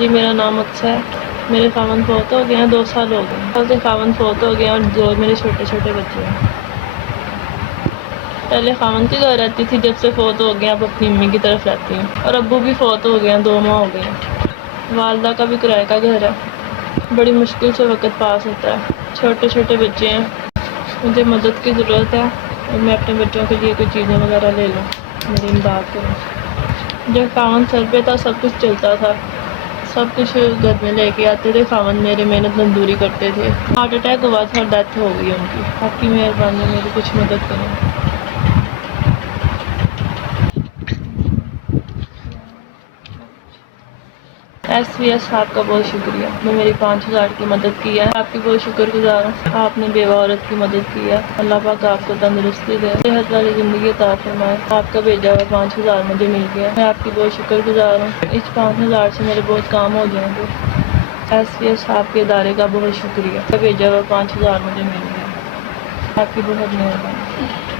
جی میرا نام اکثر ہے. میرے خاوند فوت ہو گئے ہیں، 2 سال ہو گئے. پہلے خاوند فوت ہو گئے ہیں اور 2 میرے چھوٹے چھوٹے بچے ہیں. پہلے خاوند کے گھر رہتی تھی، جب سے فوت ہو گیا اب اپنی امی کی طرف رہتی ہوں. اور ابو بھی فوت ہو گئے ہیں، 2 ماہ ہو گئے ہیں. والدہ کا بھی کرائے کا گھر ہے. بڑی مشکل سے وقت پاس ہوتا ہے. چھوٹے چھوٹے بچے ہیں، مجھے مدد کی ضرورت ہے اور میں اپنے بچوں کے لیے کوئی چیزیں وغیرہ لے لوں، میری امداد کروں. جب خاوند سر پہ تھا سب کچھ چلتا تھا، سب کچھ گھر میں لے کے آتے تھے. خاوند میرے محنت مزدوری کرتے تھے. ہارٹ اٹیک ہوا تھا اور ڈیتھ ہو گئی ان کی. آپ کی مہربانی میری کچھ مدد کریں. SVS صاحب کا بہت شکریہ، نے میری 5000 کی مدد کی ہے. آپ کی بہت شکر گزار ہوں. آپ نے بیوہ عورت کی مدد کی ہے. اللہ پاک آپ کو تندرستی دے، صحت والی زندگی عطا فرمائے. آپ کا بھیجا ہوا 5000 مجھے مل گیا. میں آپ کی بہت شکر گزار ہوں. اس 5000 سے میرے بہت کام ہو جائیں گے. SVS صاحب کے ادارے کا بہت شکریہ. بھیجا ہوا 5000 مجھے مل گیا. آپ کی بہت مہربانی.